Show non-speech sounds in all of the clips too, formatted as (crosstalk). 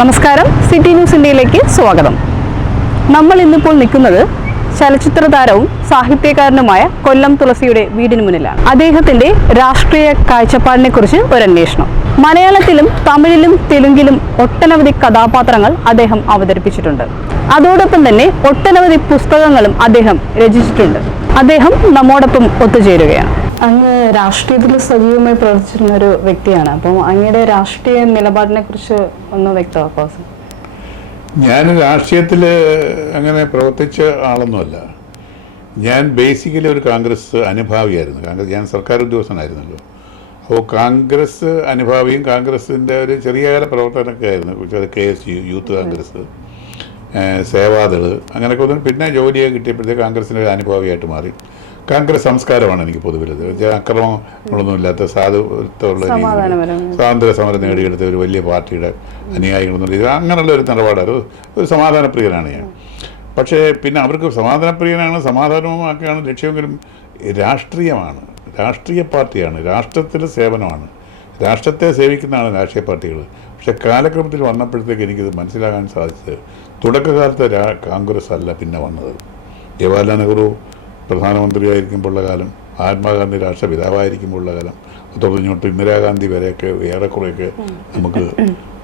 നമസ്കാരം. City news ഇന്ത്യയിലേക്ക് സ്വാഗതം. നമ്മൾ ഇന്നിപ്പോൾ നിൽക്കുന്നത് ചലച്ചിത്ര താരവും സാഹിത്യകാരനുമായ കൊല്ലം തുളസിയുടെ വീടിന് മുന്നിലാണ്. അദ്ദേഹത്തിന്റെ രാഷ്ട്രീയ കാഴ്ചപ്പാടിനെ കുറിച്ച് ഒരു അന്വേഷണം. മലയാളത്തിലും തമിഴിലും തെലുങ്കിലും ഒട്ടനവധി കഥാപാത്രങ്ങൾ അദ്ദേഹം അവതരിപ്പിച്ചിട്ടുണ്ട്. അതോടൊപ്പം തന്നെ ഒട്ടനവധി പുസ്തകങ്ങളും അദ്ദേഹം രചിച്ചിട്ടുണ്ട്. അദ്ദേഹം നമ്മോടൊപ്പം ഒത്തുചേരുകയാണ്. അങ്ങ് രാഷ്ട്രീയത്തിൽ സജീവമായി പ്രവർത്തിച്ചിരുന്ന ഒരു വ്യക്തിയാണ്. അപ്പോൾ അങ്ങയുടെ രാഷ്ട്രീയ നിലപാടിനെ കുറിച്ച് ഒന്ന് വ്യക്തമാക്കാം ഞാൻ രാഷ്ട്രീയത്തിൽ അങ്ങനെ പ്രവർത്തിച്ച ആളൊന്നുമല്ല. ഞാൻ ബേസിക്കലി ഒരു കോൺഗ്രസ് അനുഭാവിയായിരുന്നു. കോൺഗ്രസ് ഞാൻ സർക്കാർ ഉദ്യോഗസ്ഥനായിരുന്നല്ലോ. അപ്പോൾ കോൺഗ്രസ് അനുഭാവിയും കോൺഗ്രസിന്റെ ഒരു ചെറിയ കാല പ്രവർത്തനമൊക്കെ ആയിരുന്നു K S U Youth Congress Sevadal അങ്ങനെയൊക്കെ ഒന്ന് പിന്നെ ജോലിയൊക്കെ കിട്ടിയപ്പോഴത്തേക്ക് കോൺഗ്രസിന്റെ ഒരു അനുഭാവിയായിട്ട് മാറി. കോൺഗ്രസ് സംസ്കാരമാണ് എനിക്ക് പൊതുവിലത് അക്രമങ്ങളൊന്നും ഇല്ലാത്ത സാധുത്വമുള്ള. സ്വാതന്ത്ര്യ സമരം നേടിയെടുത്ത ഒരു വലിയ പാർട്ടിയുടെ അനുയായികളൊന്നും ഇത് അങ്ങനെയുള്ള ഒരു നിലപാട് ഒരു- സമാധാനപ്രിയനാണ് ഞാൻ. പക്ഷേ പിന്നെ അവർക്ക് സമാധാനപ്രിയനാണ് സമാധാനവുമൊക്കെയാണ് ലക്ഷ്യമെങ്കിലും രാഷ്ട്രീയമാണ്. രാഷ്ട്രീയ പാർട്ടിയാണ്. രാഷ്ട്രത്തിൽ സേവനമാണ്. രാഷ്ട്രത്തെ സേവിക്കുന്നതാണ് രാഷ്ട്രീയ പാർട്ടികൾ. പക്ഷെ കാലക്രമത്തിൽ വന്നപ്പോഴത്തേക്ക് എനിക്കിത് മനസ്സിലാകാൻ സാധിച്ചത് തുടക്കകാലത്തെ കോൺഗ്രസ് അല്ല പിന്നെ വന്നത്. ജവഹർലാൽ നെഹ്റു പ്രധാനമന്ത്രിയായിരിക്കുമ്പോഴുള്ള കാലം മഹാത്മാഗാന്ധി രാഷ്ട്രപിതാവായിരിക്കുമ്പോഴുള്ള കാലം തുടർന്ന് ഇങ്ങോട്ട് ഇന്ദിരാഗാന്ധി വരെയൊക്കെ ഏറെക്കുറെയൊക്കെ നമുക്ക്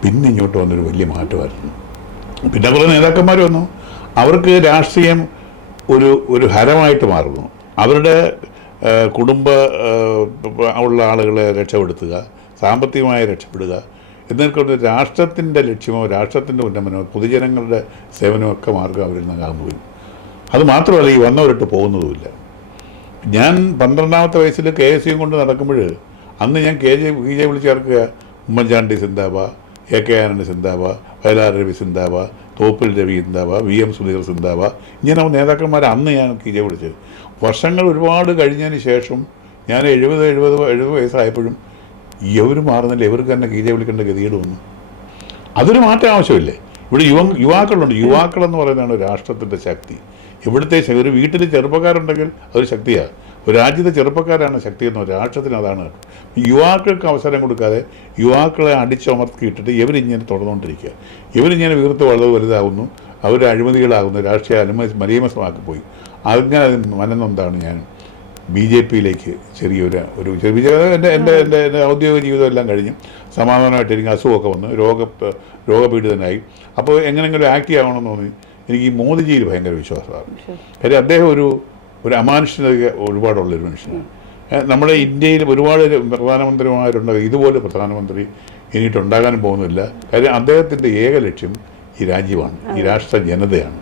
പിന്നെ ഇങ്ങോട്ട് വന്നൊരു വലിയ മാറ്റമായിരുന്നു. പിന്നെ കുറേ നേതാക്കന്മാർ വന്നു. അവർക്ക് രാഷ്ട്രീയം ഒരു ഒരു ഹരമായിട്ട് മാറുന്നു. അവരുടെ കുടുംബ ഉള്ള ആളുകളെ രക്ഷപ്പെടുത്തുക സാമ്പത്തികമായി രക്ഷപ്പെടുക എന്നൊക്കെ രാഷ്ട്രത്തിന്റെ ലക്ഷ്യമോ രാഷ്ട്രത്തിന്റെ ഉന്നമനമോ പൊതുജനങ്ങളുടെ സേവനമോ ഒക്കെ മാർഗം അവരിൽ നിന്ന് അകന്നു പോയി അത് മാത്രമല്ല ഈ വന്നവരിട്ട് പോകുന്നതുമില്ല. ഞാൻ പന്ത്രണ്ടാമത്തെ വയസ്സിൽ കെ എസ് യു കൊണ്ട് നടക്കുമ്പോൾ അന്ന് ഞാൻ കെ ജെ വി ജെ വിളിച്ച് ചേർക്കുക. ഉമ്മൻചാണ്ടി സിന്താബ എ കെ ആനന്ദ് സിന്താബ വയലാർ രവി സിന്താബ തോപ്പിൽ രവി സിന്താബ വി എം സുധീർ സിന്താബ ഇങ്ങനെ നേതാക്കന്മാരെ അന്ന് ഞാൻ കെ ജെ വിളിച്ചത് വർഷങ്ങൾ ഒരുപാട് കഴിഞ്ഞതിന് ശേഷം ഞാൻ എഴുപത് എഴുപത് എഴുപത് വയസ്സായപ്പോഴും ഇവർ മാറുന്നില്ല ഇവർക്ക് തന്നെ കീജെ വിളിക്കേണ്ട ഗതികേട് വന്നു. അതൊരു മാറ്റം ആവശ്യമില്ലേ? ഇവിടെ യുവ യുവാക്കളുണ്ട്. യുവാക്കളെന്ന് പറയുന്നതാണ് രാഷ്ട്രത്തിന്റെ ശക്തി. ഇവിടുത്തെ ഒരു വീട്ടിൽ ചെറുപ്പക്കാരുണ്ടെങ്കിൽ അതൊരു ശക്തിയാണ് ഒരു രാജ്യത്തെ ചെറുപ്പക്കാരാണ് ശക്തി എന്ന് രാഷ്ട്രത്തിന് അതാണ്. യുവാക്കൾക്ക് അവസരം കൊടുക്കാതെ യുവാക്കളെ അടിച്ചമർത്തിയിട്ടിട്ട് ഇവരിങ്ങനെ തുടർന്നുകൊണ്ടിരിക്കുക. ഇവരിങ്ങനെ വീർത്ത് വളരെ വലുതാകുന്നു അവർ അഴിമതികളാകുന്നു. രാഷ്ട്രീയ അനുമതി മലീമസമാക്കി പോയി. അങ്ങനെ മനന്നെന്താണ് ഞാൻ ബി ജെ പിയിലേക്ക് ചെറിയൊരു ഒരു ചെറിയ എന്റെ എന്റെ എന്റെ എന്റെ ഔദ്യോഗിക ജീവിതം എല്ലാം കഴിഞ്ഞ്. സമാധാനമായിട്ട് എനിക്ക് അസുഖമൊക്കെ വന്നു. രോഗ രോഗപീഡിതനായി. അപ്പോൾ എങ്ങനെങ്കിലും ആക്റ്റീവ് ആവണമെന്ന് തോന്നി. എനിക്ക് ഈ മോദിജിയിൽ ഭയങ്കര വിശ്വാസമാണ്. കാര്യം അദ്ദേഹം ഒരു ഒരു അമാനുഷികത ഒരുപാടുള്ളൊരു മനുഷ്യനാണ്. നമ്മുടെ ഇന്ത്യയിൽ ഒരുപാട് പ്രധാനമന്ത്രിമാരുണ്ട് ഇതുപോലെ പ്രധാനമന്ത്രി ഇനിയിട്ടുണ്ടാകാൻ പോകുന്നില്ല. കാര്യം അദ്ദേഹത്തിന്റെ ഏക ലക്ഷ്യം ഈ രാജ്യമാണ് ഈ രാഷ്ട്ര ജനതയാണ്.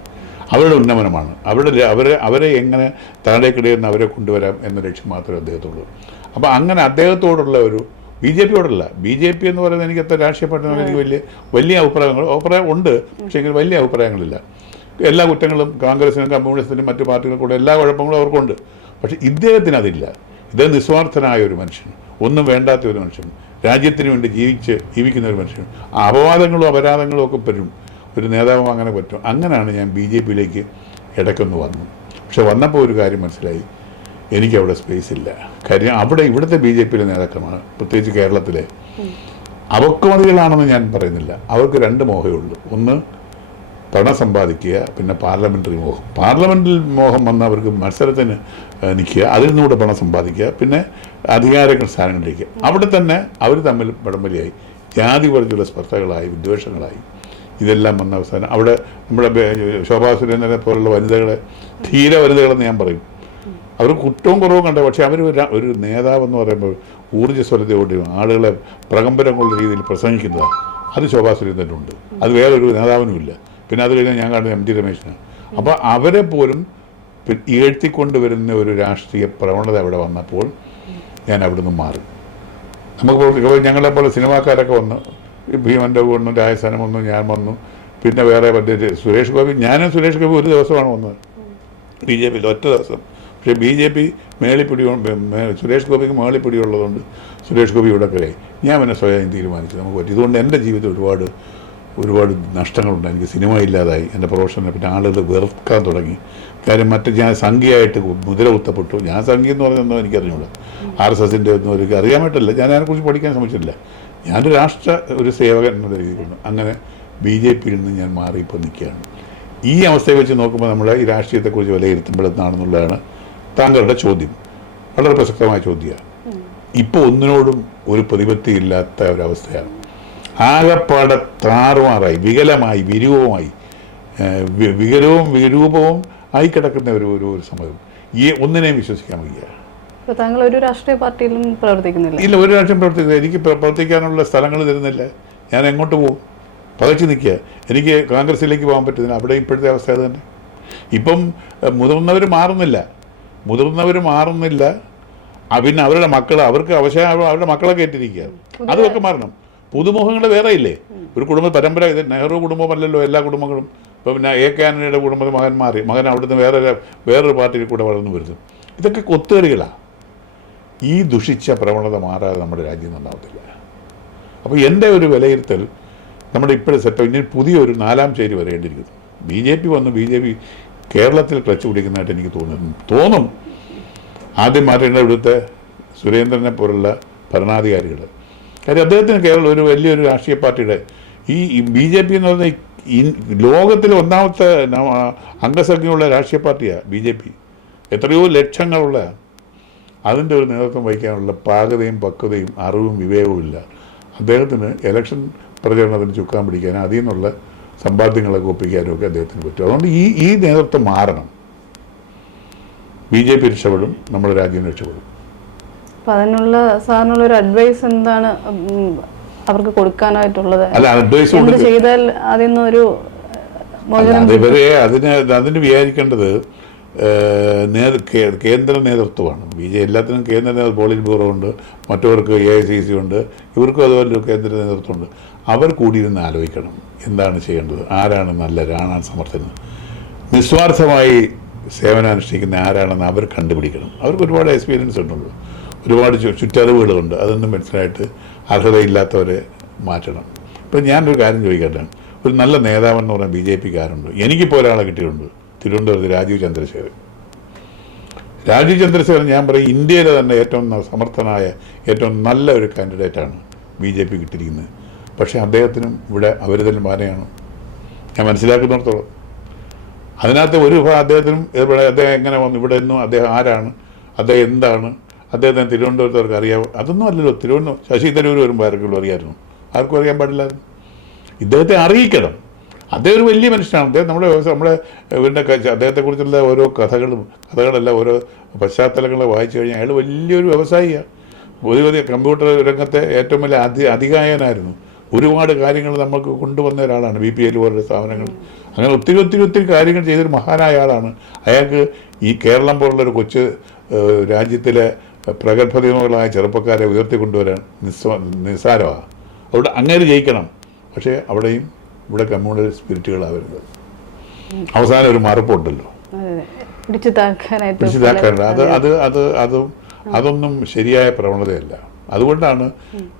അവരുടെ ഉന്നമനമാണ്. അവരുടെ അവരെ അവരെ എങ്ങനെ താഴേക്കിടയിൽ അവരെ കൊണ്ടുവരാം എന്ന ലക്ഷ്യം മാത്രമേ അദ്ദേഹത്തുള്ളൂ അപ്പോൾ അങ്ങനെ അദ്ദേഹത്തോടുള്ള ഒരു ബി ജെ പിയോടല്ല ബി ജെ പി എന്ന് പറയുന്നത് എനിക്ക് എത്ര രാഷ്ട്രീയ പാർട്ടി എനിക്ക് വലിയ വലിയ അഭിപ്രായങ്ങൾ അഭിപ്രായം ഉണ്ട്. പക്ഷേ എങ്കിൽ വലിയ അഭിപ്രായങ്ങളില്ല. എല്ലാ കുറ്റങ്ങളും കോൺഗ്രസിനും കമ്മ്യൂണിസ്റ്റിനും മറ്റു പാർട്ടികൾക്കൂടെ എല്ലാ കുഴപ്പങ്ങളും അവർക്കുണ്ട്. പക്ഷെ ഇദ്ദേഹത്തിന് അതില്ല ഇദ്ദേഹം നിസ്വാർത്ഥനായ ഒരു മനുഷ്യൻ. ഒന്നും വേണ്ടാത്ത ഒരു മനുഷ്യൻ. രാജ്യത്തിന് വേണ്ടി ജീവിച്ച് ജീവിക്കുന്ന ഒരു മനുഷ്യൻ. അപവാദങ്ങളും അപരാധങ്ങളും ഒക്കെ പറ്റും. ഒരു നേതാവും അങ്ങനെ പറ്റും. അങ്ങനെയാണ് ഞാൻ ബി ജെ പിയിലേക്ക് ഇടയ്ക്കൊന്ന് വന്നു പക്ഷെ വന്നപ്പോൾ ഒരു കാര്യം മനസ്സിലായി. എനിക്ക് അവിടെ സ്പേസ് ഇല്ല. കാര്യം അവിടെ ഇവിടുത്തെ ബി ജെ പിയിലെ നേതാക്കന്മാർ പ്രത്യേകിച്ച് കേരളത്തിലെ അവക്കുമതികളാണെന്ന് ഞാൻ പറയുന്നില്ല. അവർക്ക് രണ്ട് മോഹമേ ഉള്ളൂ. ഒന്ന് പണം സമ്പാദിക്കുക പിന്നെ പാർലമെന്ററി മോഹം. പാർലമെന്റിൽ മോഹം വന്ന അവർക്ക് മത്സരത്തിന് നിൽക്കുക. അതിൽ നിന്നുകൂടെ പണം സമ്പാദിക്കുക. പിന്നെ അധികാര സ്ഥാനങ്ങളിലേക്ക് അവിടെ തന്നെ അവർ തമ്മിൽ വടംവലിയായി ജാതി പറഞ്ഞുള്ള സ്പർദ്ധകളായി വിദ്വേഷങ്ങളായി. ഇതെല്ലാം വന്ന അവസാനം അവിടെ നമ്മുടെ ശോഭാ സുരേന്ദ്രനെ പോലുള്ള വനിതകളെ ധീര വനിതകളെന്ന് ഞാൻ പറയും. അവർ കുറ്റവും കുറവും കണ്ട പക്ഷേ അവർ ഒരു നേതാവെന്ന് പറയുമ്പോൾ ഊർജസ്വലതയോടെയും ആളുകളെ പ്രകമ്പരം രീതിയിൽ പ്രസംഗിക്കുന്നതാണ്. അത് ശോഭാ സുരേന്ദ്രനുണ്ട്. അത് വേറൊരു നേതാവിനുമില്ല. പിന്നെ അത് കഴിഞ്ഞാൽ ഞാൻ കാണുന്നത് എം ടി രമേശിനാണ്. അപ്പോൾ അവരെ പോലും പി- ഈഴ്ത്തിക്കൊണ്ടുവരുന്ന ഒരു രാഷ്ട്രീയ പ്രവണത അവിടെ വന്നപ്പോൾ ഞാൻ അവിടുന്ന് മാറി. നമുക്ക് ഞങ്ങളെ പോലെ സിനിമാക്കാരൊക്കെ വന്നു. ഭീമന്റെ വന്നു രാജസ്ഥാനം വന്നു ഞാൻ വന്നു. പിന്നെ വേറെ മറ്റേ സുരേഷ് ഗോപി ഞാനും സുരേഷ് ഗോപി ഒരു ദിവസമാണ് വന്നത്. ബി ജെ പിയിൽ ഒറ്റ ദിവസം. പക്ഷേ ബി ജെ പി മേളിപ്പിടി സുരേഷ് ഗോപിക്ക് മേളിപ്പിടിയുള്ളതുകൊണ്ട് സുരേഷ് ഗോപി ഇവിടെ ഞാൻ പിന്നെ സ്വയം തീരുമാനിച്ചു. നമുക്ക് പറ്റി. ഇതുകൊണ്ട് എന്റെ ജീവിതം ഒരുപാട് ഒരുപാട് നഷ്ടങ്ങളുണ്ട്. എനിക്ക് സിനിമ ഇല്ലാതായി. എന്റെ പ്രൊഫഷനെ പിന്നെ ആളുകൾ വെറുക്കാൻ തുടങ്ങി. കാര്യം മറ്റേ ഞാൻ സംഖ്യയായിട്ട് മുതിര കുത്തപ്പെട്ടു. ഞാൻ സംഖ്യ എന്ന് പറഞ്ഞെന്നോ എനിക്കറിഞ്ഞൂടാ. ആർ എസ് എസിന്റെ ഒന്നും എനിക്ക് അറിയാൻ പറ്റില്ല ഞാൻ അതിനെക്കുറിച്ച് പഠിക്കാൻ ശ്രമിച്ചിട്ടില്ല. ഞാനൊരു രാഷ്ട്ര ഒരു സേവകൻ എന്ന രീതിയിലുണ്ട് അങ്ങനെ ബി ജെ പിയിൽ നിന്ന് ഞാൻ മാറി ഇപ്പോൾ നിൽക്കുകയാണ്. ഈ അവസ്ഥയെ വെച്ച് നോക്കുമ്പോൾ നമ്മൾ ഈ രാഷ്ട്രീയത്തെക്കുറിച്ച് വിലയിരുത്തുമ്പോൾ എന്താണെന്നുള്ളതാണ് താങ്കളുടെ ചോദ്യം. വളരെ പ്രസക്തമായ ചോദ്യമാണ്. ഇപ്പോൾ ഒന്നിനോടും ഒരു പ്രതിപത്തിയില്ലാത്ത ഒരവസ്ഥയാണ്. ആകപ്പാടെ താറുമാറായി വികലമായി വിരൂപമായി. വികലവും വിരൂപവും ആയി കിടക്കുന്ന ഒരു ഒരു ഒരു സമയം ഈ ഒന്നിനെയും വിശ്വസിക്കാൻ വയ്യ. താങ്കൾ ഒരു രാഷ്ട്രീയ പാർട്ടിയിലും പ്രവർത്തിക്കുന്നില്ല. ഇല്ല ഒരു രാഷ്ട്രീയം പ്രവർത്തിക്കുന്നില്ല. എനിക്ക് പ്രവർത്തിക്കാനുള്ള സ്ഥലങ്ങൾ തരുന്നില്ല. ഞാൻ എങ്ങോട്ട് പോകും? പകച്ചു നിൽക്കുക. എനിക്ക് കോൺഗ്രസിലേക്ക് പോകാൻ പറ്റുന്നില്ല. അവിടെ ഇപ്പോഴത്തെ അവസ്ഥ അത് തന്നെ. ഇപ്പം മുതിർന്നവർ മാറുന്നില്ല. മുതിർന്നവർ മാറുന്നില്ല. പിന്നെ അവരുടെ മക്കൾ അവർക്ക് അവശ അവരുടെ മക്കളെ കയറ്റിരിക്കുക അതൊക്കെ മാറണം. പുതുമുഖങ്ങൾ വേറെ ഇല്ലേ ഒരു കുടുംബ പരമ്പര ഇത് നെഹ്റു കുടുംബമല്ലല്ലോ എല്ലാ കുടുംബങ്ങളും. ഇപ്പം പിന്നെ എ കെ ആന്റണിയുടെ കുടുംബം മകൻ മാറി മകൻ അവിടുന്ന് വേറെ വേറൊരു പാർട്ടിയിൽ കൂടെ വളർന്നു വരുന്നു. ഇതൊക്കെ കൊത്തുകറികളാണ് ഈ ദുഷിച്ച പ്രവണത മാറാതെ നമ്മുടെ രാജ്യം നന്നാവത്തില്ല. അപ്പോൾ എന്റെ ഒരു വിലയിരുത്തൽ നമ്മുടെ ഇപ്പോഴും സെറ്റ് ഇനി പുതിയൊരു നാലാം ചേരി വരേണ്ടിയിരിക്കുന്നു. ബി ജെ പി വന്ന് ബി ജെ പി കേരളത്തിൽ ക്ലച്ച് പിടിക്കുന്നതായിട്ട് എനിക്ക് തോന്നുന്നു തോന്നും. ആദ്യം മാറ്റേണ്ട ഇവിടുത്തെ സുരേന്ദ്രനെ പോലുള്ള ഭരണാധികാരികൾ കാര്യം അദ്ദേഹത്തിന് കേരളം ഒരു വലിയൊരു രാഷ്ട്രീയ പാർട്ടിയുടെ. ഈ ബി ജെ പി എന്ന് പറഞ്ഞ ലോകത്തിലെ ഒന്നാമത്തെ അംഗസംഖ്യയുള്ള രാഷ്ട്രീയ പാർട്ടിയാണ് ബി ജെ പി. എത്രയോ ലക്ഷങ്ങളുള്ള അതിന്റെ ഒരു നേതൃത്വം വഹിക്കാനുള്ള പാകതയും പക്വതയും അറിവും വിവേകവും ഇല്ല. അദ്ദേഹത്തിന് ഇലക്ഷൻ പ്രചരണത്തിന് ചുക്കാൻ പിടിക്കാനും അതിൽ നിന്നുള്ള സമ്പാദ്യങ്ങളൊക്കെ ഒപ്പിക്കാനും ഒക്കെ അദ്ദേഹത്തിന് പറ്റും. അതുകൊണ്ട് ഈ ഈ നേതൃത്വം മാറണം. ബി ജെ പി രക്ഷപ്പെടും നമ്മുടെ രാജ്യം രക്ഷപ്പെടും. അപ്പൊ അതിനുള്ള സാറിനുള്ള ഒരു അഡ്വൈസ് എന്താണ് അവർക്ക് കൊടുക്കാനായിട്ടുള്ളത്? അല്ല അഡ്വൈസ് എന്ത് ചെയ്താൽ അതിൽ നിന്നൊരു ഇവരെ അതിന് അതിന് വിചാരിക്കേണ്ടത് നേതൃ കേന്ദ്ര നേതൃത്വമാണ്. ബി ജെ എല്ലാത്തിനും കേന്ദ്ര നേതൃത്വം പോളിറ്റ് ബ്യൂറോ ഉണ്ട് മറ്റവർക്ക് എ ഐ സി സി ഉണ്ട് ഇവർക്കും അതുപോലെ ഒരു കേന്ദ്ര നേതൃത്വമുണ്ട് അവർ കൂടിയിരുന്ന് ആലോചിക്കണം എന്താണ് ചെയ്യേണ്ടത് ആരാണ് നല്ലത് ആരാണ് സമർത്ഥന് നിസ്വാർത്ഥമായി സേവനം അനുഷ്ഠിക്കുന്ന ആരാണെന്ന് അവർ കണ്ടുപിടിക്കണം. അവർക്ക് ഒരുപാട് എക്സ്പീരിയൻസ് ഉണ്ടല്ലോ. ഒരുപാട് ചുറ്ററിവുകളുണ്ട്. അതൊന്നും മനസ്സിലായിട്ട് അർഹതയില്ലാത്തവരെ മാറ്റണം. ഇപ്പം ഞാനൊരു കാര്യം ചോദിക്കട്ടെ? ഒരു നല്ല നേതാവെന്ന് പറഞ്ഞാൽ ബി ജെ പിക്കാരുണ്ട്. എനിക്കിപ്പോൾ ഒരാളെ കിട്ടിയിട്ടുണ്ട്. തിരുവനന്തപുരത്ത് രാജീവ് ചന്ദ്രശേഖരൻ. രാജീവ് ചന്ദ്രശേഖരൻ ഞാൻ പറയും ഇന്ത്യയിലെ തന്നെ ഏറ്റവും സമർത്ഥനായ ഏറ്റവും നല്ല ഒരു കാൻഡിഡേറ്റാണ് ബി ജെ പി കിട്ടിയിരിക്കുന്നത്. പക്ഷേ അദ്ദേഹത്തിനും ഇവിടെ അവരുതലും മാനയാണ് ഞാൻ മനസ്സിലാക്കുന്നിടത്തോളം. അതിനകത്ത് ഒരു അദ്ദേഹത്തിനും ഇവിടെ അദ്ദേഹം എങ്ങനെ വന്നു? ഇവിടെ നിന്നും അദ്ദേഹം ആരാണ്? അദ്ദേഹം എന്താണ്? അദ്ദേഹത്തിന് തിരുവനന്തപുരത്തവർക്ക് അറിയാവും? അതൊന്നും അല്ലല്ലോ. തിരുവനന്തപുരം ശശി തരൂർ വരുമ്പോൾ ആർക്കെങ്കിലും അറിയാമായിരുന്നു? ആർക്കും അറിയാൻ പാടില്ലായിരുന്നു ഇദ്ദേഹത്തെ അറിയിക്കണം. അദ്ദേഹം ഒരു വലിയ മനുഷ്യനാണ്. അദ്ദേഹം നമ്മുടെ നമ്മുടെ ഇവരുടെ അദ്ദേഹത്തെക്കുറിച്ചുള്ള ഓരോ കഥകളും കഥകളെല്ലാം ഓരോ പശ്ചാത്തലങ്ങളെ വായിച്ചു കഴിഞ്ഞാൽ അയാൾ വലിയൊരു വ്യവസായിയാണ് പുതിയ പുതിയ കമ്പ്യൂട്ടർ രംഗത്തെ ഏറ്റവും വലിയ അധി അധികായനായിരുന്നു. ഒരുപാട് കാര്യങ്ങൾ നമുക്ക് കൊണ്ടുവന്ന ഒരാളാണ് ബി പി എൽ പോലുള്ള സ്ഥാപനങ്ങൾ. അങ്ങനെ ഒത്തിരി ഒത്തിരി ഒത്തിരി കാര്യങ്ങൾ ചെയ്തൊരു മഹാനായ ആളാണ്. അയാൾക്ക് ഈ കേരളം പോലുള്ളൊരു കൊച്ചു രാജ്യത്തിലെ പ്രഗത്ഭതകളായ ചെറുപ്പക്കാരെ ഉയർത്തിക്കൊണ്ടുവരാൻ നിസ്സ നിസ്സാരമാണ് അവിടെ അങ്ങനെ ജയിക്കണം. പക്ഷേ അവിടെയും ഇവിടെ കമ്മ്യൂണൽ സ്പിരിറ്റുകളാണ് വരുന്നത് അവസാനം ഒരു മറുപ്പുണ്ടല്ലോ. പിടിച്ചു താക്കാനായിട്ട് അത് അത് അത് അതും അതൊന്നും ശരിയായ പ്രവണതയല്ല. അതുകൊണ്ടാണ്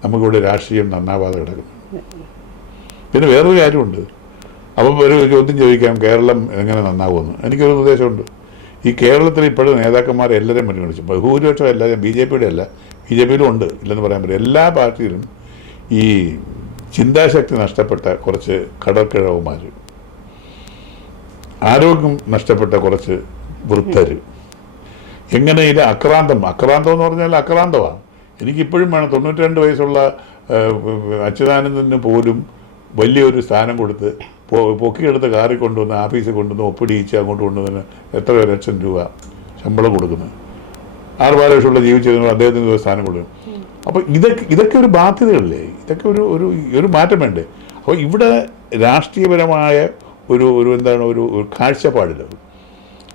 നമുക്കിവിടെ രാഷ്ട്രീയം നന്നാവാതെ കിടക്കുന്നത്. പിന്നെ വേറൊരു കാര്യമുണ്ട്. അപ്പം ഒരു ചോദ്യം ചോദിക്കാം. കേരളം എങ്ങനെ നന്നാവുമെന്ന്. എനിക്കൊരു നിർദ്ദേശമുണ്ട് ഈ കേരളത്തിൽ ഇപ്പോഴും നേതാക്കന്മാരെ എല്ലാവരെയും പരിഗണിച്ചു ബഹുഭൂരിപക്ഷം എല്ലാവരും ബി ജെ പിയുടെ അല്ല ബി ജെ പിയിലും ഉണ്ട് ഇല്ലെന്ന് പറയാൻ പറ്റും എല്ലാ പാർട്ടിയിലും ഈ ചിന്താശക്തി നഷ്ടപ്പെട്ട കുറച്ച് കടൽക്കിഴവന്മാർ ആരോഗ്യം നഷ്ടപ്പെട്ട കുറച്ച് വൃദ്ധർ എങ്ങനെ ഇത് അക്രാന്തം അക്രാന്തം എന്ന് പറഞ്ഞാൽ അക്രാന്തമാണ്. എനിക്കിപ്പോഴും വേണം തൊണ്ണൂറ്റി രണ്ട് വയസ്സുള്ള അച്യുതാനന്ദന് പോലും വലിയൊരു സ്ഥാനം കൊടുത്ത് പൊക്കിയെടുത്ത് കാറിൽ കൊണ്ടുവന്ന് ആഫീസിൽ കൊണ്ടുവന്ന് ഒപ്പിടിയിച്ച് അങ്ങോട്ട് കൊണ്ടുവന്ന് എത്ര ലക്ഷം രൂപ ശമ്പളം കൊടുക്കുന്നത് ആറ് പാല ലക്ഷമുള്ള ജീവിച്ചതിന് അദ്ദേഹത്തിന് സ്ഥാനം കൊടുക്കും അപ്പോൾ ഇതൊക്കെ ഇതൊക്കെ ഒരു ബാധ്യതകളില്ലേ ഇതൊക്കെ ഒരു ഒരു ഒരു മാറ്റം വേണ്ടേ? അപ്പോൾ ഇവിടെ രാഷ്ട്രീയപരമായ ഒരു ഒരു എന്താണ് ഒരു ഒരു കാഴ്ചപ്പാടില്ല.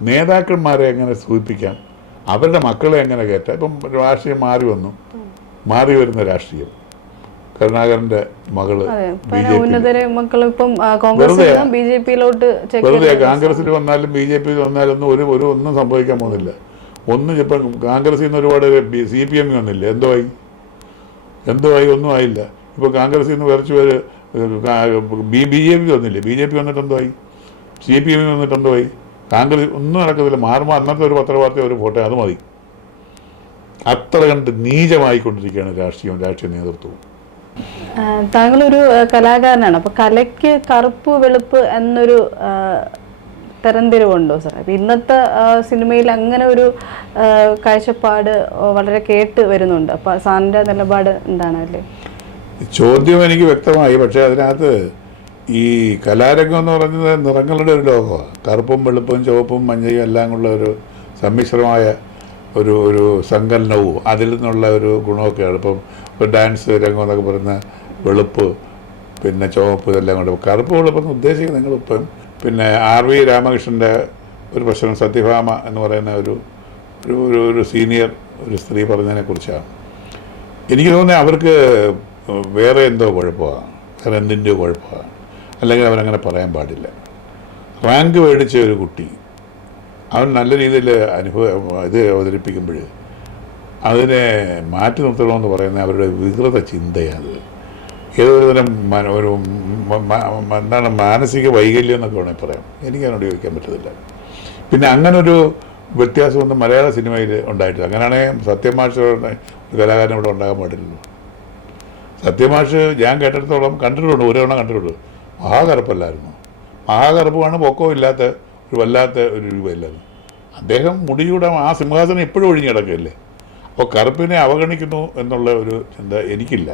നേതാക്കന്മാരെ എങ്ങനെ സൂചിപ്പിക്കാം? അവരുടെ മക്കളെ എങ്ങനെ കയറ്റാം? ഇപ്പം രാഷ്ട്രീയം മാറി വന്നു. മാറി വരുന്ന രാഷ്ട്രീയം. കരുണാകരന്റെ മകൾ ഇപ്പൊ പി ഉന്നതരെ മക്കൾ ഇപ്പം വെറുതെ. ബി ജെ പിയിലോട്ട് വെറുതെ കോൺഗ്രസിൽ വന്നാലും ബി ജെ പിയിൽ വന്നാലും ഒന്നും ഒരു ഒരു ഒന്നും സംഭവിക്കാൻ പോകുന്നില്ല. ഒന്നും ഇപ്പം കോൺഗ്രസിൽ നിന്ന് ഒരുപാട് സി പി എം വന്നില്ല? എന്തോ ആയി? എന്തോ ആയി? ഒന്നും ആയില്ല. ഇപ്പോൾ കോൺഗ്രസിൽ നിന്ന് കുറച്ച് പേര് ബി ബി ജെ പി വന്നില്ലേ? ബി ജെ പി വന്നിട്ട് എന്തോ ആയി? സി പി എം വന്നിട്ട് എന്തോ ആയി? കോൺഗ്രസ് ഒന്നും നടക്കത്തില്ല. മാറുമ്പോൾ അന്നത്തെ ഒരു പത്രവാർത്ത ഒരു ഫോട്ടോ അത് മതി. അത്ര കണ്ട് നീചമായിക്കൊണ്ടിരിക്കുകയാണ് രാഷ്ട്രീയവും രാഷ്ട്രീയ നേതൃത്വവും. താങ്കളൊരു കലാകാരനാണ്. അപ്പൊ കലയ്ക്ക് കറുപ്പ് വെളുപ്പ് എന്നൊരു തരംതിരിവുണ്ടോ സാർ ഇന്നത്തെ സിനിമയിൽ അങ്ങനെ ഒരു കാഴ്ചപ്പാട് വളരെ കേട്ട് വരുന്നുണ്ട്. അപ്പൊ സാറിന്റെ നിലപാട് എന്താണ് അല്ലേ? ചോദ്യം എനിക്ക് വ്യക്തമായി. പക്ഷേ അതിനകത്ത് ഈ കലാരംഗം എന്ന് പറയുന്നത് നിറങ്ങളുടെ ഒരു ലോകമാണ് കറുപ്പും വെളുപ്പും ചുവപ്പും മഞ്ഞയും എല്ലാം ഉള്ള ഒരു സമ്മിശ്രമായ ഒരു ഒരു സങ്കലനവും അതിൽ നിന്നുള്ള ഒരു ഗുണമൊക്കെയാണ്. ഇപ്പം ഒരു ഡാൻസ് രംഗം എന്നൊക്കെ പറയുന്ന വെളുപ്പ് പിന്നെ ചുവപ്പ് ഇതെല്ലാം കൊണ്ട് കറുപ്പ് വെളുപ്പെന്ന് ഉദ്ദേശിക്കുന്നത് നിങ്ങളിപ്പം പിന്നെ ആർ വി രാമകൃഷ്ണന്റെ ഒരു പ്രശ്നം സത്യഭാമ എന്ന് പറയുന്ന ഒരു ഒരു ഒരു സീനിയർ ഒരു സ്ത്രീ പറഞ്ഞതിനെ കുറിച്ചാണ് എനിക്ക് തോന്നുന്നത് അവർക്ക് വേറെ എന്തോ കുഴപ്പമാണ്. വേറെ എന്തിന്റെയോ കുഴപ്പമാണ്. അല്ലെങ്കിൽ അവരങ്ങനെ പറയാൻ പാടില്ല. റാങ്ക് മേടിച്ച ഒരു കുട്ടി അവൻ നല്ല രീതിയിൽ അനുഭവം ഇത് അവതരിപ്പിക്കുമ്പോൾ അതിനെ മാറ്റി നിർത്തണമെന്ന് പറയുന്ന അവരുടെ വികൃത ചിന്തയാണ് ഏതോ ഒരു തരം ഒരു എന്താണ് മാനസിക വൈകല്യം എന്നൊക്കെ വേണമെങ്കിൽ പറയാം. എനിക്ക് അതിനോട് ചോദിക്കാൻ പറ്റത്തില്ല. പിന്നെ അങ്ങനൊരു വ്യത്യാസമൊന്നും മലയാള സിനിമയിൽ ഉണ്ടായിട്ടില്ല. അങ്ങനെയാണെങ്കിൽ സത്യമാഷ് കലാകാരൻ ഇവിടെ ഉണ്ടാകാൻ പാടില്ലല്ലോ. സത്യമാഷ് ഞാൻ കേട്ടിടത്തോളം കണ്ടിട്ടുണ്ട് ഒരു തവണ കണ്ടിട്ടുണ്ട്. മഹാകറുപ്പല്ലായിരുന്നു. മഹാകറുപ്പമാണ് പൊക്കോ ഇല്ലാത്ത ഒരു വല്ലാത്ത ഒരു രൂപയില്ലായിരുന്നു അദ്ദേഹം മുടിയുടെ ആ സിംഹാസനം എപ്പോഴും ഒഴിഞ്ഞു കിടക്കുകയല്ലേ? അപ്പോൾ കറുപ്പിനെ അവഗണിക്കുന്നു എന്നുള്ള ഒരു ചിന്ത എനിക്കില്ല.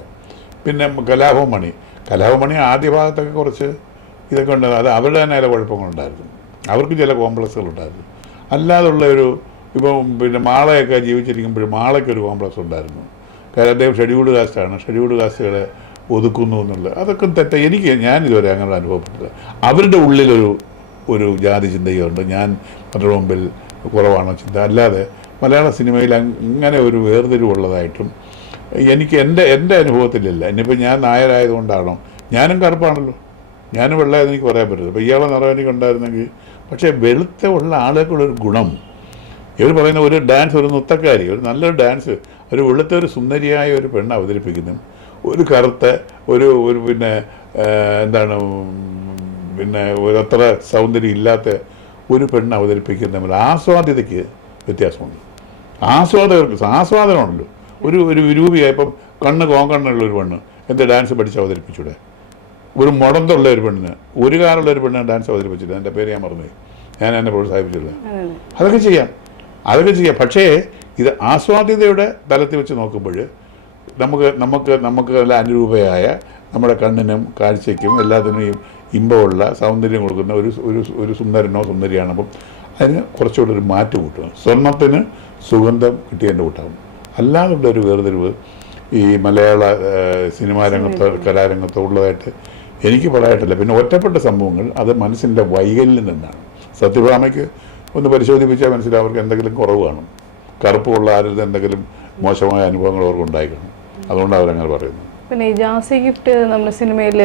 പിന്നെ കലാഭവമണി കലാഭവമണി ആദ്യ ഭാഗത്തൊക്കെ കുറച്ച് ഇതൊക്കെ ഉണ്ടായിരുന്നു. അത് അവരുടെ തന്നെ ചില കുഴപ്പങ്ങളുണ്ടായിരുന്നു. അവർക്ക് ചില കോംപ്ലക്സുകളുണ്ടായിരുന്നു. അല്ലാതുള്ള ഒരു ഇപ്പം പിന്നെ മാളയൊക്കെ ജീവിച്ചിരിക്കുമ്പോൾ മാളയ്ക്ക് ഒരു കോംപ്ലക്സ് ഉണ്ടായിരുന്നു. കാരണം അദ്ദേഹം ഷെഡ്യൂൾഡ് കാസ്റ്റാണ്. ഷെഡ്യൂൾഡ് കാസ്റ്റുകളെ ഒതുക്കുന്നു എന്നുള്ളത് അതൊക്കെ തെറ്റ. എനിക്ക് ഞാൻ ഇതുവരെ അങ്ങനെ അനുഭവപ്പെട്ടില്ല അവരുടെ ഉള്ളിലൊരു ഒരു ജാതി ചിന്തയുണ്ട്. ഞാൻ മറ്റുള്ള മുമ്പിൽ കുറവാണോ ചിന്ത. അല്ലാതെ മലയാള സിനിമയിൽ അങ്ങനെ ഒരു വേർതിരിവുള്ളതായിട്ടും എനിക്ക് എന്റെ എന്റെ അനുഭവത്തിലില്ല. ഇനിയിപ്പോൾ ഞാൻ നായരായതുകൊണ്ടാണോ? ഞാനും കറുപ്പാണല്ലോ. ഞാനും വെള്ളമായത് എനിക്ക് പറയാൻ പറ്റില്ല അപ്പോൾ ഇയാളെ നിറം എനിക്ക് ഉണ്ടായിരുന്നെങ്കിൽ പക്ഷേ വെളുത്ത ഉള്ള ആളുകൾക്കുള്ളൊരു ഗുണം. ഇവർ പറയുന്ന ഒരു ഡാൻസ് ഒരു നൃത്തക്കാരി ഒരു നല്ലൊരു ഡാൻസ് ഒരു വെളുത്ത ഒരു സുന്ദരിയായ ഒരു പെണ്ണ് അവതരിപ്പിക്കുന്നു. ഒരു കറുത്ത ഒരു ഒരു പിന്നെ എന്താണ് പിന്നെ ഒരു അത്ര സൗന്ദര്യം ഇല്ലാത്ത ഒരു പെണ്ണ് അവതരിപ്പിക്കുന്ന ആസ്വാദ്യതയ്ക്ക് വ്യത്യാസമുണ്ട്. ആസ്വാദകർക്ക് ആസ്വാദനമുണ്ടല്ലോ. ഒരു ഒരു വിരൂപിയായ ഇപ്പം കണ്ണ് കോങ്കണ്ണുള്ള ഒരു പെണ്ണ്. എന്താ ഡാൻസ് പഠിച്ച് അവതരിപ്പിച്ചൂടെ? ഒരു മുടന്തുള്ള ഒരു പെണ്ണിന് ഒരു കാറുള്ള ഒരു പെണ്ണ് ഡാൻസ് അവതരിപ്പിച്ചില്ല. എന്റെ പേര് ഞാൻ മറന്നു ഞാൻ എന്നെ പ്രോത്സാഹിപ്പിച്ചില്ല. അതൊക്കെ ചെയ്യാം. അതൊക്കെ ചെയ്യാം. പക്ഷേ ഇത് ആസ്വാദ്യതയുടെ തലത്തിൽ വെച്ച് നോക്കുമ്പോൾ നമുക്ക് നമുക്ക് നമുക്ക് നല്ല അനുരൂപയായ നമ്മുടെ കണ്ണിനും കാഴ്ചയ്ക്കും എല്ലാത്തിനും ഇമ്പമുള്ള സൗന്ദര്യം കൊടുക്കുന്ന ഒരു ഒരു ഒരു സുന്ദരനോ സുന്ദരിയാണ് അപ്പം അതിന് കുറച്ചുകൂടെ ഒരു മാറ്റ് കൂട്ടുക. സ്വർണത്തിന് സുഗന്ധം കിട്ടിയതിന്റെ കൂട്ടാവും. അല്ലാതുള്ള ഒരു വേർതിരിവ്. ഈ മലയാള സിനിമാ രംഗത്തോ കലാരംഗത്തോ ഉള്ളതായിട്ട് എനിക്ക് പറയായിട്ടില്ല പിന്നെ ഒറ്റപ്പെട്ട സംഭവങ്ങൾ അത് മനസ്സിന്റെ വൈകല്യം നിന്നാണ്. സത്യഭാമയ്ക്ക് ഒന്ന് പരിശോധിപ്പിച്ചാൽ മനസ്സിലാവും അവർക്ക് എന്തെങ്കിലും കുറവ് കാണും. കറുപ്പുള്ള ആരിൽ എന്തെങ്കിലും മോശമായ അനുഭവങ്ങൾ അവർക്ക് ഉണ്ടായിക്കണം അതുകൊണ്ട് അവരങ്ങനെ പറയുന്നു പിന്നെ ഈ ജാസി ഗിഫ്റ്റ് നമ്മുടെ സിനിമയിൽ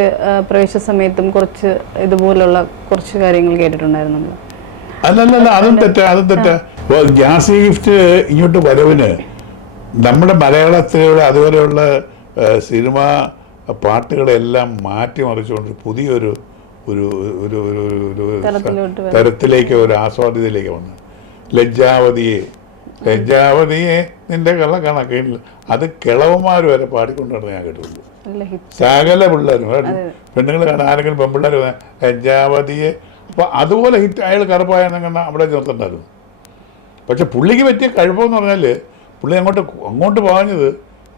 പ്രവേശ സമയത്തും കുറച്ച് ഇതുപോലുള്ള കുറച്ച് കാര്യങ്ങൾ കേട്ടിട്ടുണ്ടായിരുന്നു നമ്മൾ അല്ലല്ലല്ല അതും തെറ്റാ അതും തെറ്റാ. ജാസി ഗിഫ്റ്റ് ഇങ്ങോട്ട് വരവിന് നമ്മുടെ മലയാളത്തിലൂടെ അതുപോലെയുള്ള സിനിമ പാട്ടുകളെല്ലാം മാറ്റിമറിച്ചുകൊണ്ട് പുതിയൊരു ഒരു ഒരു ഒരു തരത്തിലേക്ക് ഒരു ആസ്വാദ്യതയിലേക്ക് വന്നു. ലജ്ജാവതിയെ ലജ്ജാവതിയെ നിന്റെ കള്ള കണക്കില്ല അത് കിളവന്മാർ വരെ പാടിക്കൊണ്ടാണ് ഞാൻ കേട്ടുള്ളൂ സകല പിള്ളേരും പെണ്ണുങ്ങൾ കാണാൻ ആരെങ്കിലും പെൺപിള്ളേർ ലജ്ജാവതിയെ അപ്പോൾ അതുപോലെ ഹിറ്റ് അയാൾ കറുപ്പായ അവിടെ ചേർത്തിട്ടുണ്ടായിരുന്നു പക്ഷെ പുള്ളിക്ക് പറ്റിയ കഴിവെന്ന് പറഞ്ഞാൽ പുള്ളി അങ്ങോട്ട് അങ്ങോട്ട് പറഞ്ഞത്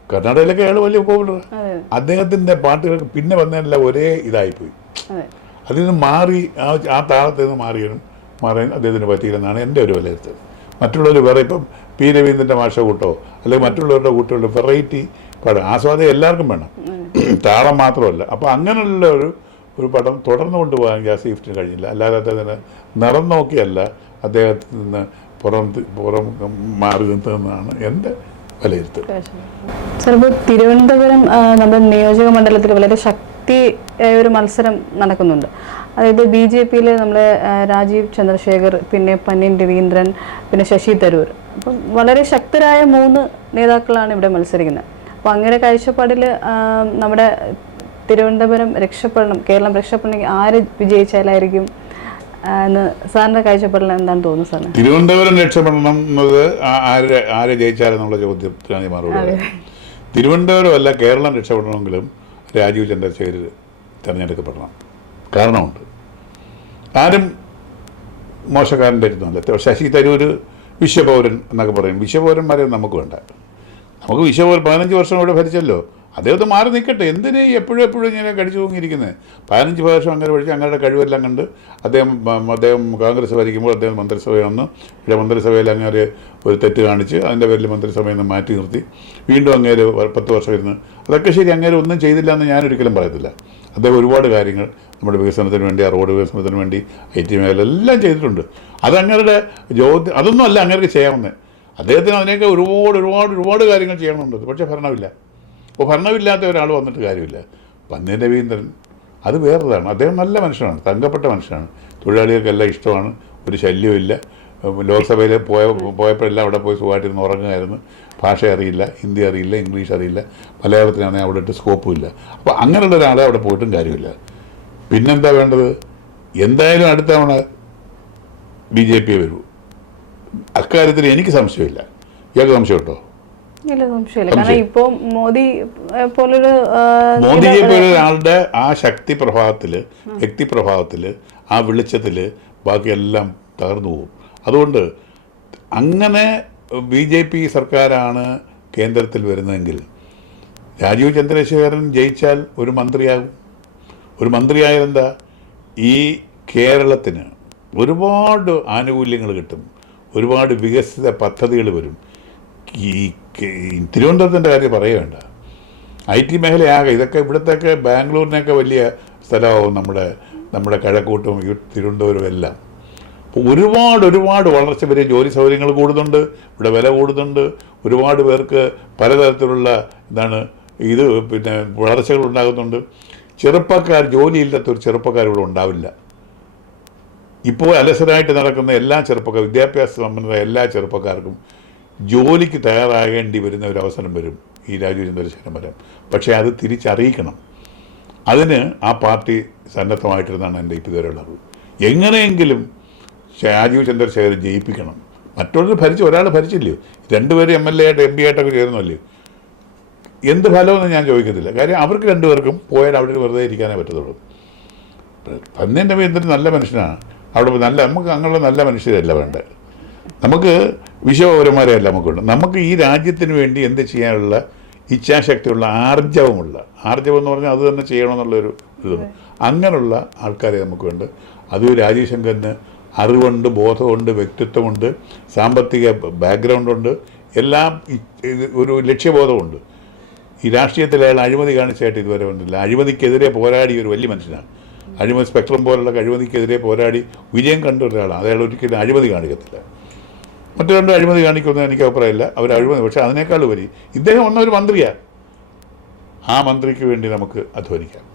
കർണാടകയിലൊക്കെ അയാൾ വലിയ പോപ്പുലർ അതെ. അദ്ദേഹത്തിന്റെ പാട്ടുകൾക്ക് പിന്നെ വന്നതല്ല ഒരേ ഇതായിപ്പോയി. അതെ. അതിൽ നിന്ന് മാറി ആ ആ താളത്തിൽ നിന്ന് മാറിയാലും മാറാൻ അദ്ദേഹത്തിന് പറ്റിയില്ലെന്നാണ് എന്റെ ഒരു വിലയിരുത്തൽ. മറ്റുള്ളവർ വേറെ ഇപ്പം പി രവീന്ദ്രന്റെ ഭാഷ കൂട്ടോ അല്ലെങ്കിൽ മറ്റുള്ളവരുടെ കൂട്ടുകളുടെ വെറൈറ്റി പാടും ആസ്വാദം എല്ലാവർക്കും വേണം. (clears throat) താളം മാത്രമല്ല. അപ്പോൾ അങ്ങനെയുള്ള ഒരു ഒരു പടം തുടർന്നു കൊണ്ടുപോകാൻ ഗിഫ്റ്റിന് കഴിഞ്ഞില്ല. അല്ലാതെ അദ്ദേഹത്തിന് നിറം നോക്കിയല്ല അദ്ദേഹത്തിൽ നിന്ന് പുറം പുറം മാറി നിന്നതെന്നാണ് എന്റെ വിലയിരുത്തൽ. ചിലപ്പോൾ തിരുവനന്തപുരം നമ്മുടെ നിയോജക മണ്ഡലത്തിൽ വളരെ ശക്തി ഒരു മത്സരം നടക്കുന്നുണ്ട്. അതായത് ബി ജെ പിയിൽ നമ്മളെ രാജീവ് ചന്ദ്രശേഖർ പിന്നെ പന്നിൻ രവീന്ദ്രൻ പിന്നെ ശശി തരൂർ. അപ്പം വളരെ ശക്തരായ മൂന്ന് നേതാക്കളാണ് ഇവിടെ മത്സരിക്കുന്നത്. അപ്പോൾ അങ്ങനെ കാഴ്ചപ്പാടിൽ നമ്മുടെ തിരുവനന്തപുരം രക്ഷപ്പെടണം കേരളം രക്ഷപ്പെടണമെങ്കിൽ ആര് വിജയിച്ചാലായിരിക്കും? എന്ന് സാറിന്റെ കാഴ്ചപ്പാടിൽ എന്താണ് തോന്നുന്നത് സാറിന് തിരുവനന്തപുരം രക്ഷപ്പെടണം എന്നത് ആരെ ആര് ജയിച്ചാലെന്നുള്ള ചോദ്യത്തിനാണ് ഞാൻ മറുപടി. തിരുവനന്തപുരം അല്ല കേരളം രക്ഷപ്പെടണമെങ്കിലും രാജീവ് ചന്ദ്രശേഖർ തിരഞ്ഞെടുക്കപ്പെടണം. കാരണമുണ്ട്. ആരും മോശക്കാരന്റെ അടുത്തൊന്നുമല്ല ശശി തരൂർ വിശ്വപൗരൻ എന്നൊക്കെ പറയും. വിശ്വപൗരന്മാരെ നമുക്ക് വേണ്ട. നമുക്ക് വിശ്വപൗരൻ പതിനഞ്ച് വർഷം ഇവിടെ ഭരിച്ചല്ലോ. അദ്ദേഹത്തെ മാറി നിൽക്കട്ടെ. എന്തിനേ എപ്പോഴും എപ്പോഴും ഇങ്ങനെ കടിച്ചു തൂങ്ങിയിരിക്കുന്നത് പതിനഞ്ച് പ്രാവശ്യം അങ്ങനെ പഠിച്ച് അങ്ങയുടെ കഴിവെല്ലാം കണ്ട് അദ്ദേഹം അദ്ദേഹം കോൺഗ്രസ് ഭരിക്കുമ്പോൾ അദ്ദേഹം മന്ത്രിസഭയിൽ വന്ന്. ഇവിടെ മന്ത്രിസഭയിൽ അങ്ങനെ ഒരു തെറ്റ് കാണിച്ച് അതിന്റെ പേരിൽ മന്ത്രിസഭയിൽ നിന്ന് മാറ്റി നിർത്തി. വീണ്ടും അങ്ങേര് പത്ത് വർഷം ഇരുന്ന് അതൊക്കെ ശരി അങ്ങേര് ഒന്നും ചെയ്തില്ല എന്ന് ഞാനൊരിക്കലും പറയത്തില്ല. അദ്ദേഹം ഒരുപാട് കാര്യങ്ങൾ നമ്മുടെ വികസനത്തിന് വേണ്ടി ആ റോഡ് വികസനത്തിന് വേണ്ടി ഐ ടി മേഖല എല്ലാം ചെയ്തിട്ടുണ്ട്. അത് അങ്ങയുടെ ജ്യോതി അതൊന്നും അല്ല അങ്ങേർക്ക് ചെയ്യാവുന്നത് അദ്ദേഹത്തിന് അതിനൊക്കെ ഒരുപാട് ഒരുപാട് ഒരുപാട് കാര്യങ്ങൾ ചെയ്യണമെന്നുണ്ട്. പക്ഷേ ഭരണമില്ല. അപ്പോൾ ഭരണമില്ലാത്ത ഒരാൾ വന്നിട്ട് കാര്യമില്ല. പന്നീൻ രവീന്ദ്രൻ. അത് വേറെതാണ് അദ്ദേഹം നല്ല മനുഷ്യനാണ്. തങ്കപ്പെട്ട മനുഷ്യനാണ്. തൊഴിലാളികൾക്കെല്ലാം ഇഷ്ടമാണ്. ഒരു ശല്യമില്ല ലോക്സഭയിൽ പോയ പോയപ്പോഴെല്ലാം അവിടെ പോയി സുഖമായിട്ടിരുന്ന് ഉറങ്ങുമായിരുന്നു. ഭാഷ അറിയില്ല ഹിന്ദി അറിയില്ല ഇംഗ്ലീഷ് അറിയില്ല. മലയാളത്തിനാണെങ്കിൽ അവിടെ ഇട്ട് സ്കോപ്പും ഇല്ല. അപ്പോൾ അങ്ങനെയുള്ള ഒരാളെ അവിടെ പോയിട്ടും കാര്യമില്ല. പിന്നെന്താ വേണ്ടത്? എന്തായാലും അടുത്ത തവണ ബി ജെ പി വരൂ. അക്കാര്യത്തിൽ എനിക്ക് സംശയമില്ല. ഇയാൾക്ക് സംശയം കേട്ടോ ഇല്ല സംശയമില്ല കാരണം ഇപ്പോ മോദി പോലൊരു മോദിയെ പോലെ ആ ശക്തി പ്രഭാവത്തിൽ വ്യക്തി പ്രഭാവത്തിൽ ആ വെളിച്ചത്തിൽ ബാക്കിയെല്ലാം തകർന്നു പോകും. അതുകൊണ്ട് അങ്ങനെ ബി ജെ പി സർക്കാരാണ് കേന്ദ്രത്തിൽ വരുന്നതെങ്കിൽ രാജീവ് ചന്ദ്രശേഖരൻ ജയിച്ചാൽ ഒരു മന്ത്രിയാകും. ഒരു മന്ത്രിയായാലെന്താ? ഈ കേരളത്തിന് ഒരുപാട് ആനുകൂല്യങ്ങൾ കിട്ടും. ഒരുപാട് വികസിത പദ്ധതികൾ വരും. ഈ തിരുവനന്തപുരത്തിന്റെ കാര്യം പറയുകയുണ്ട് ഐ ടി മേഖലയാകെ ഇതൊക്കെ ഇവിടത്തെയൊക്കെ ബാംഗ്ലൂരിനൊക്കെ വലിയ സ്ഥലമാവും നമ്മുടെ നമ്മുടെ കഴക്കൂട്ടും തിരുവനന്തപുരം എല്ലാം. അപ്പോൾ ഒരുപാട് ഒരുപാട് വളർച്ച വരെ ജോലി സൗകര്യങ്ങൾ കൂടുന്നുണ്ട്. ഇവിടെ വില കൂടുന്നുണ്ട്. ഒരുപാട് പേർക്ക് പലതരത്തിലുള്ള എന്താണ് ഇത് പിന്നെ വളർച്ചകൾ ഉണ്ടാകുന്നുണ്ട്. ചെറുപ്പക്കാർ ജോലിയില്ലാത്ത ഒരു ചെറുപ്പക്കാർ ഇവിടെ ഉണ്ടാവില്ല. ഇപ്പോൾ അലസരായിട്ട് നടക്കുന്ന എല്ലാ ചെറുപ്പക്കാർ വിദ്യാഭ്യാസ സമ്പന്നരായ എല്ലാ ചെറുപ്പക്കാർക്കും ജോലിക്ക് തയ്യാറാകേണ്ടി വരുന്ന ഒരു അവസരം വരും ഈ രാജു ചന്ദ്രശേഖരൻ വരാം പക്ഷേ അത് തിരിച്ചറിയിക്കണം. അതിന് ആ പാർട്ടി സന്നദ്ധമായിട്ടിരുന്നാണ് എന്റെ ഇപ്പം ഇതുവരെയുള്ള എങ്ങനെയെങ്കിലും രാജീവ് ചന്ദ്രശേഖരൻ ജയിപ്പിക്കണം. മറ്റുള്ളവർ ഭരിച്ചു ഒരാൾ ഭരിച്ചില്ലയോ രണ്ടുപേരും എം എൽ എ ആയിട്ട് എം പി ആയിട്ടൊക്കെ ചേർന്നല്ലേ എന്ത് ഫലമെന്ന് ഞാൻ ചോദിക്കത്തില്ല. കാര്യം അവർക്ക് രണ്ടുപേർക്കും പോയാൽ അവിടെ വെറുതെ ഇരിക്കാനേ പറ്റത്തുള്ളൂ. പന്നിന്റെ എന്തൊരു നല്ല മനുഷ്യനാണ്. അവിടെ നല്ല നമുക്ക് അങ്ങനെയുള്ള നല്ല മനുഷ്യരല്ല വേണ്ടത്. നമുക്ക് വിശ്വപൗരന്മാരെ അല്ല നമുക്കുണ്ട് നമുക്ക് ഈ രാജ്യത്തിന് വേണ്ടി എന്ത് ചെയ്യാനുള്ള ഇച്ഛാശക്തിയുള്ള ആർജവമുള്ള ആർജവം എന്ന് പറഞ്ഞാൽ അത് തന്നെ ചെയ്യണമെന്നുള്ളൊരു ഇതാണ് അങ്ങനെയുള്ള ആൾക്കാരെ നമുക്ക് വേണ്ട അത് രാജീവ് ശങ്കറിന് അറിവുണ്ട് ബോധമുണ്ട് വ്യക്തിത്വമുണ്ട് സാമ്പത്തിക ബാക്ക്ഗ്രൗണ്ടുണ്ട് എല്ലാം ഒരു ലക്ഷ്യബോധമുണ്ട്. ഈ രാഷ്ട്രീയത്തിൽ അയാൾ അഴിമതി കാണിച്ചായിട്ട് ഇതുവരെ വന്നില്ല അഴിമതിക്കെതിരെ പോരാടി ഒരു വലിയ മനുഷ്യനാണ്. അഴിമതി സ്പെക്ട്രം പോലുള്ള അഴിമതിക്കെതിരെ പോരാടി വിജയം കണ്ട ഒരാളാണ്. അയാൾ ഒരിക്കലും അഴിമതി കാണിക്കത്തില്ല. മറ്റു രണ്ട് അഴിമതി കാണിക്കുമെന്ന് എനിക്ക് അഭിപ്രായമില്ല. അവർ അഴിമതി പക്ഷേ അതിനേക്കാൾ ഉപരി ഇദ്ദേഹം ഒന്നൊരു മന്ത്രിയാണ് ആ മന്ത്രിക്ക് വേണ്ടി നമുക്ക് അധ്വാനിക്കാം.